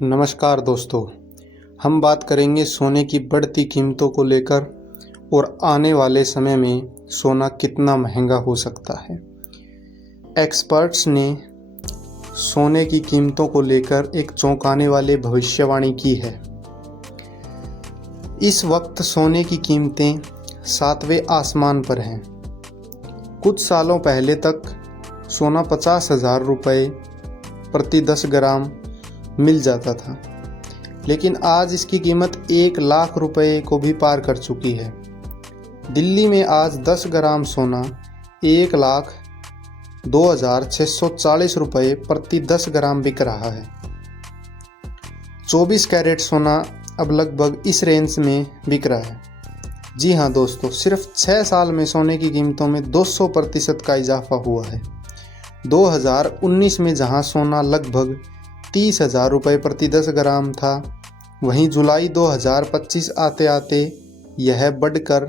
नमस्कार दोस्तों, हम बात करेंगे सोने की बढ़ती कीमतों को लेकर और आने वाले समय में सोना कितना महंगा हो सकता है। एक्सपर्ट्स ने सोने की कीमतों को लेकर एक चौंकाने वाली भविष्यवाणी की है। इस वक्त सोने की कीमतें 7वें आसमान पर हैं। कुछ सालों पहले तक सोना 50,000 रुपये प्रति 10 ग्राम मिल जाता था, लेकिन आज इसकी कीमत 1,00,000 रुपये को भी पार कर चुकी है। दिल्ली में आज 10 ग्राम सोना 1,02,640 रुपये प्रति 10 ग्राम बिक रहा है। 24 कैरेट सोना अब लगभग इस रेंज में बिक रहा है। जी हाँ दोस्तों, सिर्फ 6 साल में सोने की कीमतों में 200% का इजाफा हुआ है। 2019 में जहाँ सोना लगभग 30,000 रुपये प्रति 10 ग्राम था, वहीं जुलाई 2025 आते आते यह बढ़कर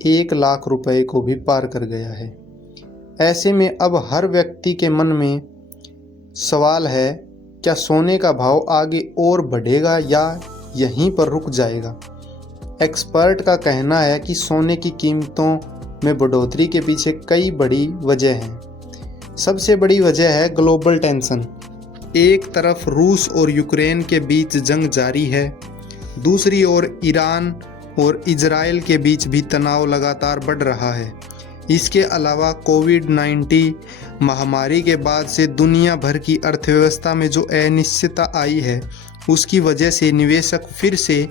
1,00,000 रुपये को भी पार कर गया है। ऐसे में अब हर व्यक्ति के मन में सवाल है, क्या सोने का भाव आगे और बढ़ेगा या यहीं पर रुक जाएगा। एक्सपर्ट का कहना है कि सोने की कीमतों में बढ़ोतरी के पीछे कई बड़ी वजह हैं। सबसे बड़ी वजह है ग्लोबल टेंशन। एक तरफ रूस और यूक्रेन के बीच जंग जारी है, दूसरी ओर ईरान और इजराइल के बीच भी तनाव लगातार बढ़ रहा है। इसके अलावा कोविड-19 महामारी के बाद से दुनिया भर की अर्थव्यवस्था में जो अनिश्चितता आई है, उसकी वजह से निवेशक फिर से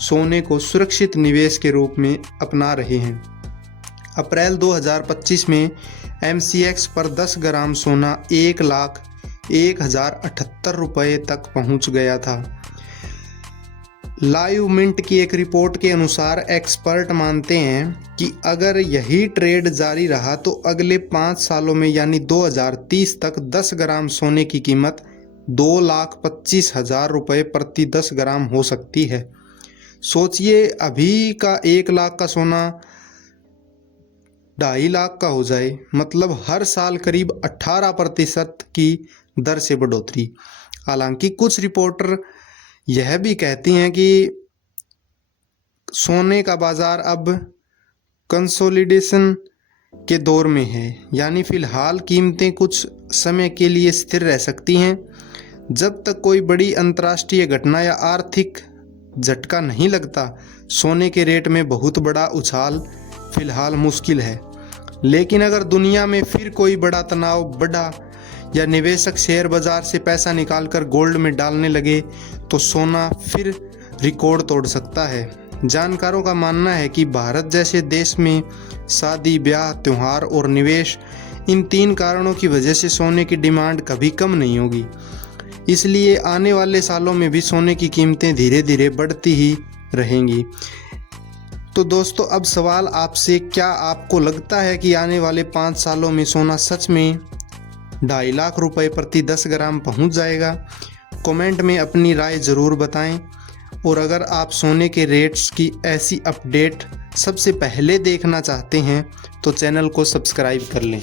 सोने को सुरक्षित निवेश के रूप में अपना रहे हैं। अप्रैल 2025 में MCX पर 10 ग्राम सोना 1,01,078 रुपये तक पहुंच गया था। लाइव मिंट की एक रिपोर्ट के अनुसार एक्सपर्ट मानते हैं कि अगर यही ट्रेड जारी रहा तो अगले 5 सालों में यानी 2030 तक 10 ग्राम सोने की कीमत 2,25,000 रुपये प्रति 10 ग्राम हो सकती है। सोचिए, अभी का 1,00,000 का सोना 2,50,000 का हो जाए, मतलब हर साल करीब 18% की दर से बढ़ोतरी। हालांकि कुछ रिपोर्टर यह भी कहती हैं कि सोने का बाजार अब कंसोलिडेशन के दौर में है, यानी फिलहाल कीमतें कुछ समय के लिए स्थिर रह सकती हैं। जब तक कोई बड़ी अंतर्राष्ट्रीय घटना या आर्थिक झटका नहीं लगता, सोने के रेट में बहुत बड़ा उछाल फिलहाल मुश्किल है। लेकिन अगर दुनिया में फिर कोई बड़ा तनाव बढ़ा या निवेशक शेयर बाजार से पैसा निकालकर गोल्ड में डालने लगे तो सोना फिर रिकॉर्ड तोड़ सकता है। जानकारों का मानना है कि भारत जैसे देश में शादी, ब्याह, त्योहार और निवेश, इन 3 कारणों की वजह से सोने की डिमांड कभी कम नहीं होगी। इसलिए आने वाले सालों में भी सोने की कीमतें धीरे धीरे बढ़ती ही रहेंगी। तो दोस्तों, अब सवाल आपसे, क्या आपको लगता है कि आने वाले 5 सालों में सोना सच में 2,50,000 रुपये प्रति 10 ग्राम पहुंच जाएगा? कमेंट में अपनी राय ज़रूर बताएं। और अगर आप सोने के रेट्स की ऐसी अपडेट सबसे पहले देखना चाहते हैं तो चैनल को सब्सक्राइब कर लें।